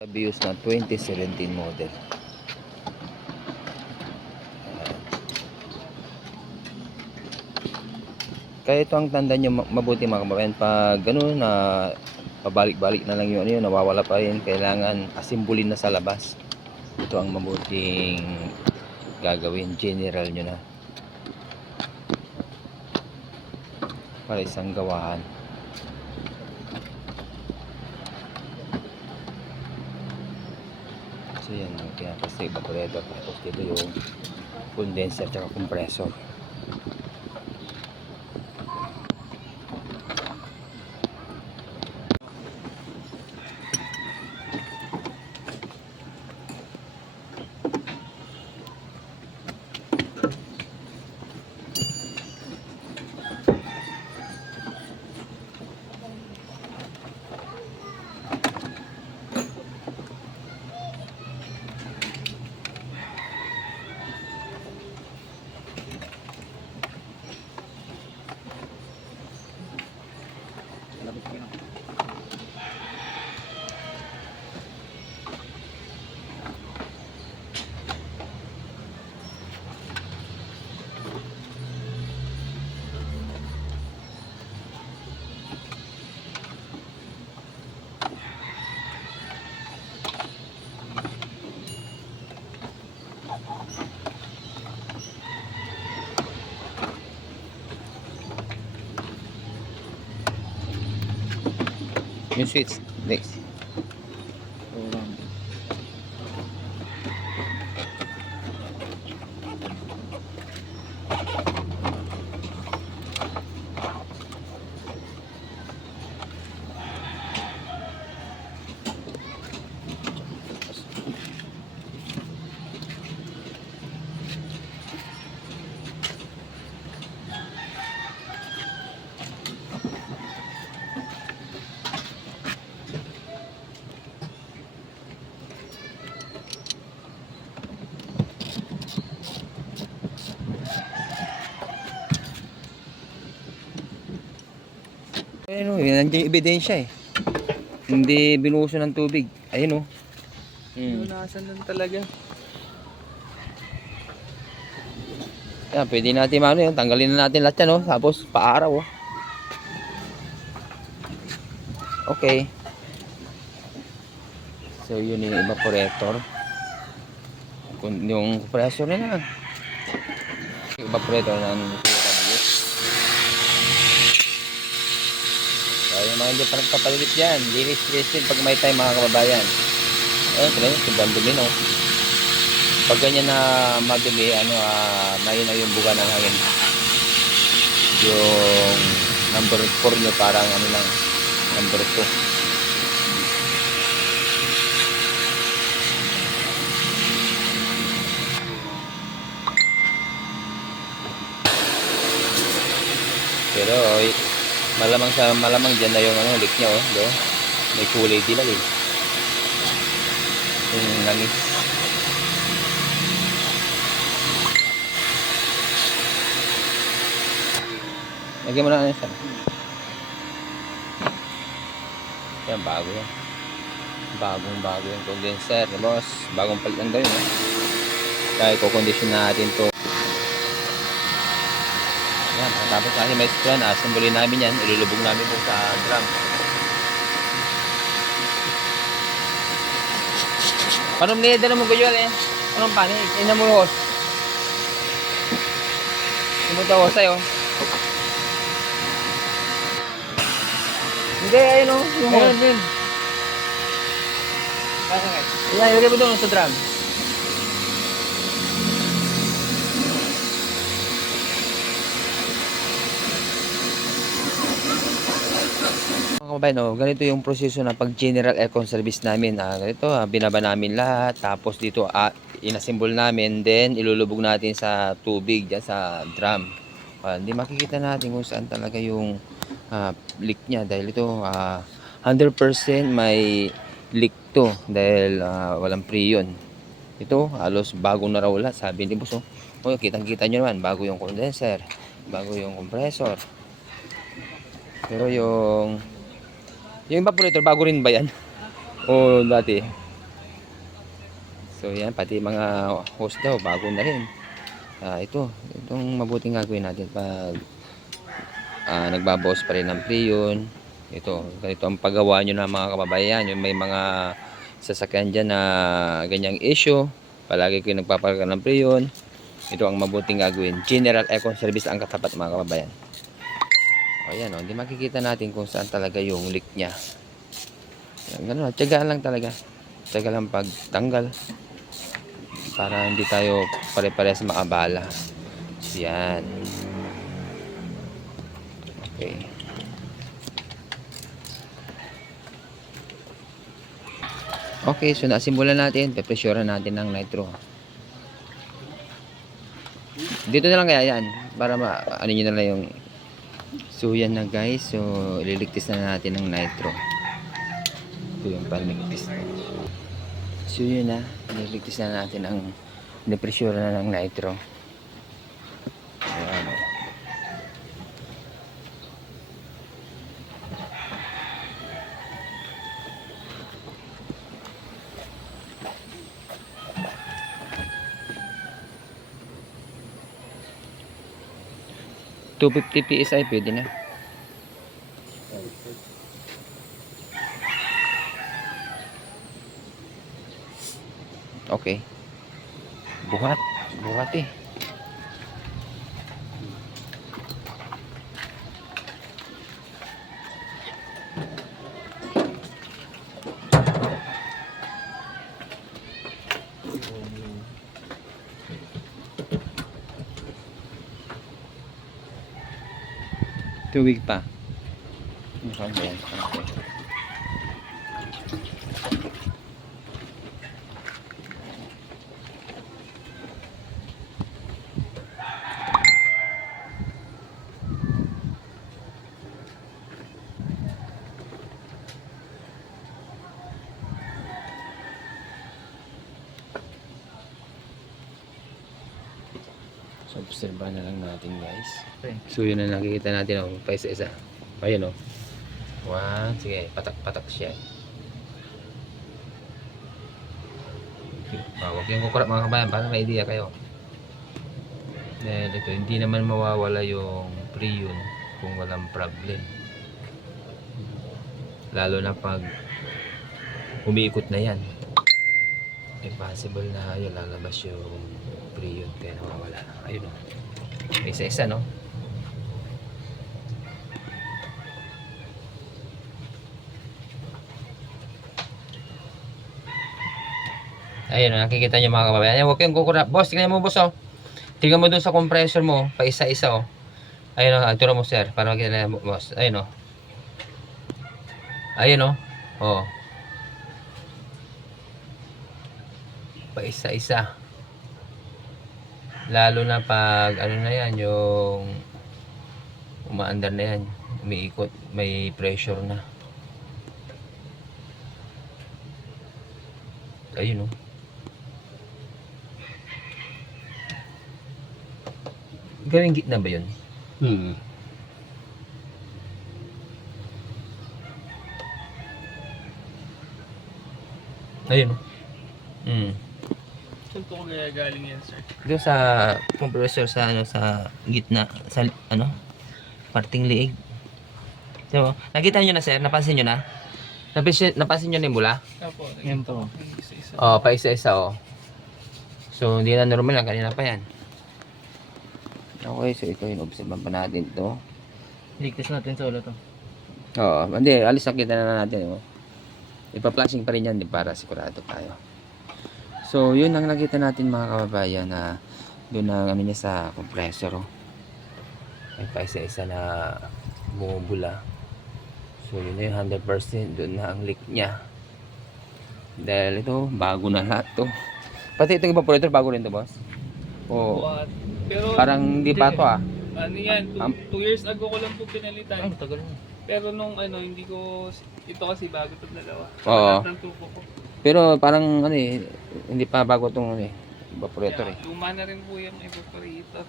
Bios na 2017 model. Kaya ito ang tanda nyo ma- mabuti mga kababayan. Pag gano'n na pabalik-balik na lang yung ano yun, nawawala pa rin. Kailangan asimbulin na sa labas. Ito ang mabuting gagawin. General nyo na. Para isang gawahan. So yan, kaya kasi evaporator tapos dito yung condenser at compressor. Yung switch, next. Nandiyan yung ebidensya eh. Hindi binuhuso ng tubig. Ayun o. Hmm. Punasan lang talaga. Yan, pwede natin ano yun. Tanggalin na natin lahat yan o. Tapos paaraw o. Okay. So yun yung evaporator. Yung compressor na na. Evaporator na ng So yung mga hindi pa nagpapalit dyan. Linis listed pag may time mga kababayan. Ayun, yun. Sobrang dumi no. Pag ganyan na madumi, ano, ah, mahina yung buga ng hangin. Yung number 4 nyo parang ano lang, number 2. Pero malamang sa malamang diyan na yung ano leak niya oh, do. May kulay dilal eh. Yung langis. Lagyan mo na ano siya. Yan, bago yan. Bagong bago yung condenser. Boss? Bagong palit lang daw yun. Eh. Kaya i-condition natin to. Yan, tapos kasi may strand. Assemble namin yan. Ilulubog namin po sa drum. Nida na mo gayol eh? Anong panik? Ina mo yung hose. Pumunta ko sa'yo. Hindi, ayun o. Yung hose. Ayun, yun. Yan, ilagay mo doon sa drum. Mga kababayan, no, ganito yung proseso na pag general aircon service namin. Ah, ganito, ah, binaba namin lahat. Tapos dito, ah, inassemble namin. Then, ilulubog natin sa tubig dyan sa drum. Ah, Hindi makikita natin kung saan talaga yung ah, leak niya. Dahil ito, ah, 100% may leak to. Dahil ah, walang preyon. Ito, halos bagong na raw lahat. Sabi ni Boss, oh, oh kitang-kita nyo naman, bago yung condenser, bago yung compressor. Pero yung yung evaporator, bago rin ba yan? O dati? So yan, pati mga hose daw, bago na rin. Ah, ito, itong mabuting gagawin natin pag ah, nagbabawas pa rin ng prion. Ito, ganito ang paggawa nyo ng mga kababayan. Yung may mga sasakyan dyan na ganyang issue. Palagi kayo nagpapagal ng prion. Ito ang mabuting gagawin. General Econ Service ang katapat mga kababayan. O yan, o, hindi makikita natin kung saan talaga yung leak niya. Yan, ganun, tiyagaan lang talaga. Tiyaga lang pagtanggal para hindi tayo pare-parehas makabala. Yan. Okay. Okay, so nasimulan natin. Pepresyoran natin ng nitro. Dito na lang kaya yan. Para ma ano nyo na lang yung So yan na guys. So ililigtis na natin ng nitro. Ito yung panligtis. So yun na. Ililigtis na natin ang depresyon na ng nitro. 250 PSI pwede na. Okay. Buhat. Buhat eh. Tubig pa. Mukhang ba yan? Okay. So, obserbahan na lang natin guys. So, yun na nakikita natin oh, pa isa-isa. Ayun oh. One, sige, patak-patak siya. Okay. Ah, huwag yung kukurap mga kabayan para may idea kayo. Dahil ito, hindi naman mawawala yung pre-yun kung walang problem. Lalo na pag umiikot na yan. Impossible na yun, lalabas yung pre-yun kaya nawawala. Ayun o. Isa-isa no. Ayun, nakikita nyo mga kababayan. Ayun, huwag kayong kukurap. Boss, tingnan mo boss oh. Tingnan mo dun sa compressor mo, pa isa-isa oh. Ayun oh, turo mo sir, para makita na boss. Ayun oh. Ayun oh. Oh. Pa isa-isa. Lalo na pag ano na yan, yung umaandar na yan, umiikot, may pressure na. Ayun oh. Gawing gitna ba yun? Hmm. Ayun oh. Hmm. Saan po kaya galing yan, sir? Dito sa compressor sa ano sa gitna sa ano parting liig. Diba? Nakita niyo na sir, napansin niyo na? Napansin, napansin niyo na yung bula? Opo. Yan po. Isa-isa. Oh, pa isa-isa oh. So hindi na normal lang kanina pa yan. Okay, so ito yung observan pa natin to. Ligtas natin sa ulo to. Oo, hindi, alis na kita na natin oh. Ipa-flashing pa rin yan din para sigurado tayo. So, yun ang nakita natin mga kababayan na doon na ano niya sa compressor oh. May pa isa-isa na bumubula. So, yun na yung 100% doon na ang leak niya. Dahil ito, bago na lahat to. Pati itong evaporator, bago rin to boss. Buhat. Pero, Parang hindi pa to ah. ano yan, two, Am- two years ago ko lang po pinalitan. tagal na. Pero nung ano, hindi ko, ito kasi bago itong dalawa. Oo. Lahat ng tubo ko. Pero parang ano eh, hindi pa bago itong ano eh, evaporator eh. Luma na rin po yung evaporator.